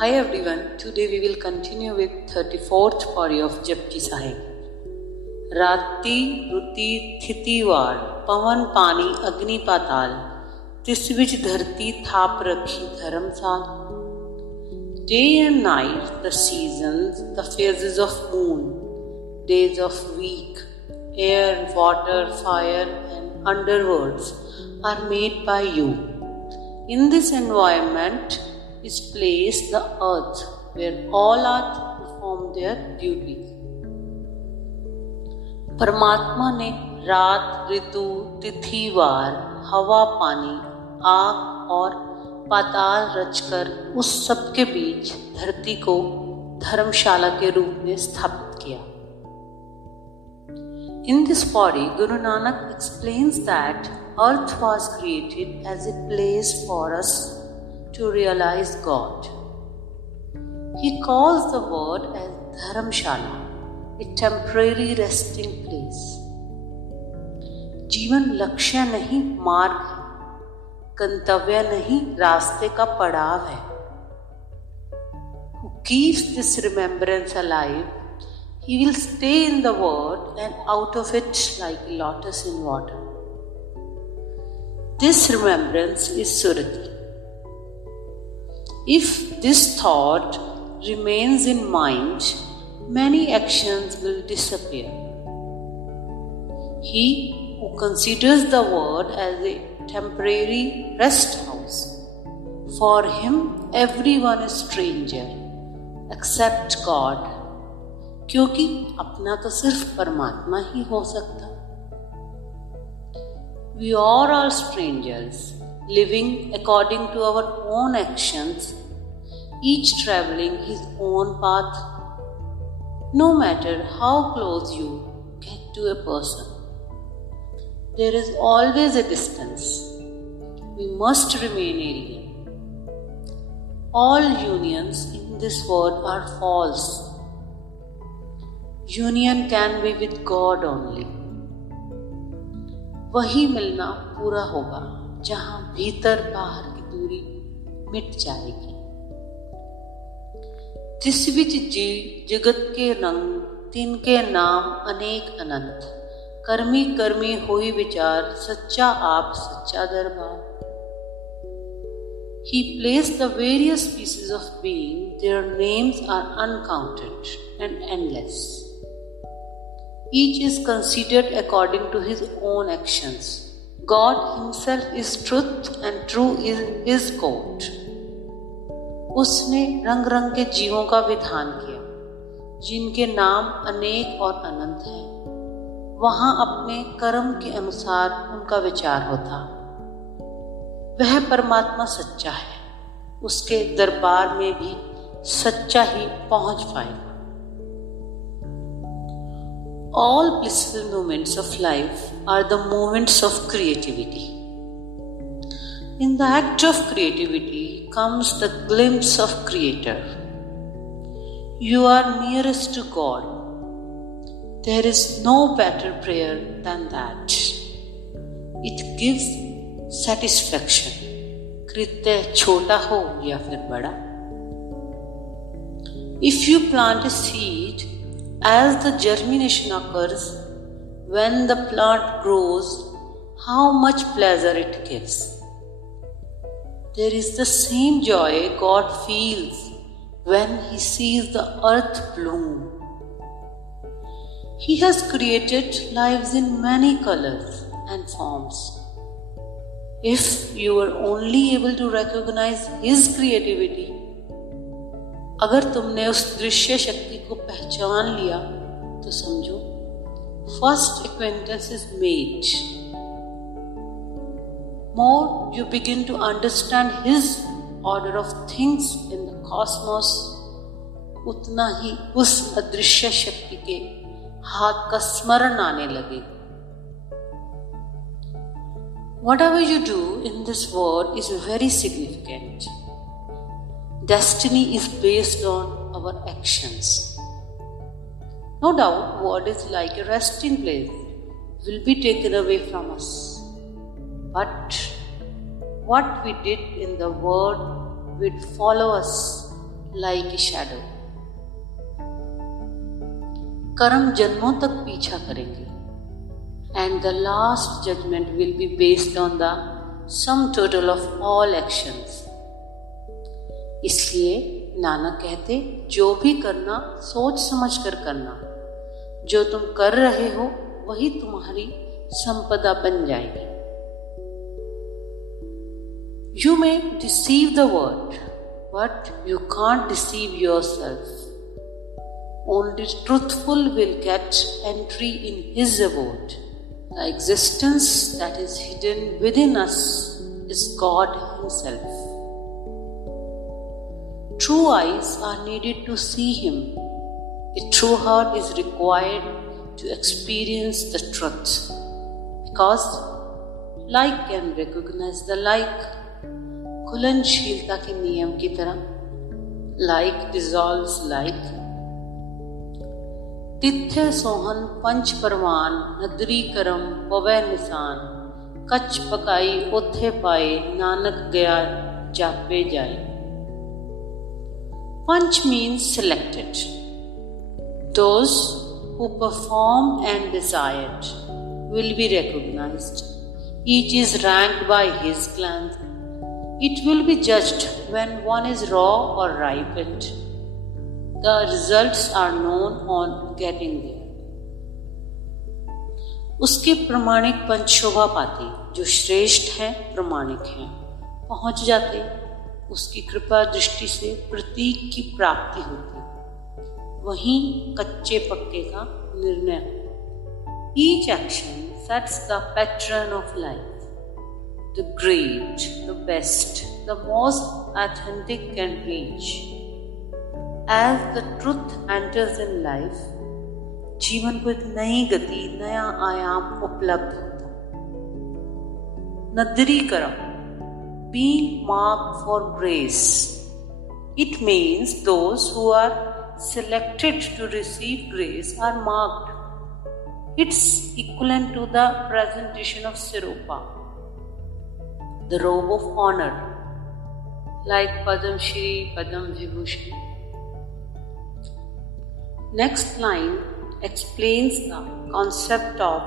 Hi everyone, today we will continue with 34th pauri of Japji Sahib. राति रुति थिति वार पवन पानी अग्नि पाताल तिस विच धरती थाप रखी Dharmsal. Day and night, the seasons, the phases of moon, days of week, air, water, fire and underworlds are made by you. In this environment is placed the earth where all are to perform their duties. परमात्मा ने रात, ऋतु, तिथि, वार, हवा, पानी, आग और पाताल रचकर उस सब के बीच धरती को धर्मशाला के रूप में स्थापित किया. In this pauri, Guru Nanak explains that earth was created as a place for us to realize God. He calls the world as Dharamshala, a temporary resting place. जीवन लक्ष्य नहीं मार्ग है, गंतव्य नहीं रास्ते का पड़ाव है. Who keeps this remembrance alive, he will stay in the world and out of it like a lotus in water. This remembrance is Surati. If this thought remains in mind, many actions will disappear. He who considers the world as a temporary rest house, for him everyone is stranger except God, क्योंकि अपना तो सिर्फ परमात्मा ही हो सकता. We are all strangers, living according to our own actions, each traveling his own path. No matter how close you get to a person, there is always a distance. We must remain alien. All unions in this world are false. Union can be with God only. वही मिलना पूरा होगा जहां भीतर बाहर की दूरी मिट जाएगी. तिस विच जी जगत के रंग तिनके नाम अनेक अनंत, कर्मी कर्मी होई विचार सच्चा आप सच्चा दरबार. He placed the various pieces of being, their names are uncounted and endless. Each is considered according to his own actions. God himself is truth and true is his court. उसने रंग रंग के जीवों का विधान किया, जिनके नाम अनेक और अनंत हैं. वहां अपने कर्म के अनुसार उनका विचार होता. वह परमात्मा सच्चा है, उसके दरबार में भी सच्चा ही पहुंच पाएगा. All blissful moments of life are the moments of creativity. In the act of creativity comes the glimpse of Creator. You are nearest to God. There is no better prayer than that. It gives satisfaction. कृत्य छोटा हो या फिर बड़ा. If you plant a seed, as the germination occurs, when the plant grows, how much pleasure it gives. There is the same joy God feels when He sees the earth bloom. He has created lives in many colors and forms. If you were only able to recognize His creativity, अगर तुमने उस दृश्य शक्ति को पहचान लिया तो समझो first acquaintance is made. More you begin to understand his order of things in the cosmos, उतना ही उस अदृश्य शक्ति के हाथ का स्मरण आने लगेगा. Whatever you do in this world is very significant. Destiny is based on our actions. No doubt, world is like a resting place, will be taken away from us. But what we did in the world will follow us like a shadow. कर्म जन्मों तक पीछा करेंगे, and the last judgment will be based on the sum total of all actions. इसलिए नानक कहते, जो भी करना सोच समझ कर करना, जो तुम कर रहे हो वही तुम्हारी संपदा बन जाएगी. You may deceive the world, but you can't deceive yourself. Only truthful will get entry in His abode. The existence that is hidden within us is God Himself. True eyes are needed to see Him. A true heart is required to experience the truth, because like can recognize the like. घुलनशीलता के नियम की तरह like dissolves like. तिथ्य Sohan पंच परवान नदरी करम पवै Nissan, कच पकाई ओथे पाए नानक गया जापे जाए. Panch means selected. Those who performed and desired will be recognized. Each is ranked by his glance. It will be judged when one is raw or ripened. The results are known on getting there. उसके प्रमाणिक पंच शोभा पाते, जो श्रेष्ठ हैं प्रमाणिक हैं, पहुंच जाते. उसकी कृपा दृष्टि से प्रतीक की प्राप्ति होती, वहीं कच्चे पक्के का निर्णय. Each action sets the pattern of life. The great, the best, the most authentic can reach. As the truth enters in life, जीवन को एक नई गति, नया आयाम उपलब्ध होता. नदरी करम, being marked for grace. It means those who are selected to receive grace are marked. It's equivalent to the presentation of Siropa, the robe of honor, like Padam Shri, Padam Vibhushan. Next line explains the concept of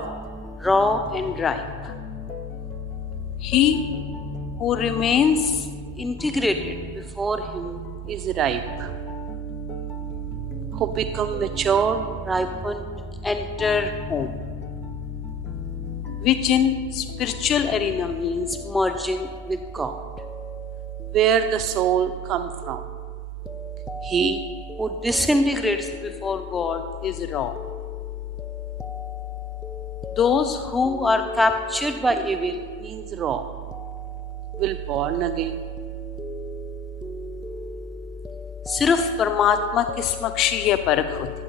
raw and ripe. He who remains integrated before him is ripe. Who become mature, ripened, enter home, which in spiritual arena means merging with God, where the soul comes from. He who disintegrates before God is raw. Those who are captured by evil means raw, will born again. सिर्फ परमात्मा के समक्ष यह परख होती.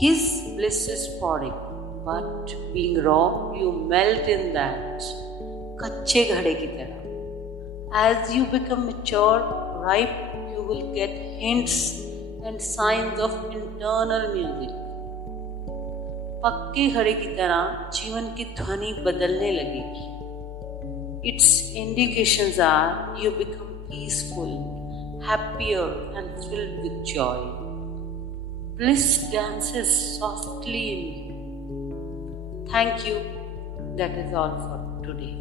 His bliss is pouring, but being raw, you melt in that, कच्चे घड़े की तरह. As you become mature, ripe, you will get hints and signs of internal music. पक्के घड़े की तरह जीवन की ध्वनि बदलने लगेगी. Its indications are you become peaceful, happier and filled with joy. Bliss dances softly in you. Thank you. That is all for today.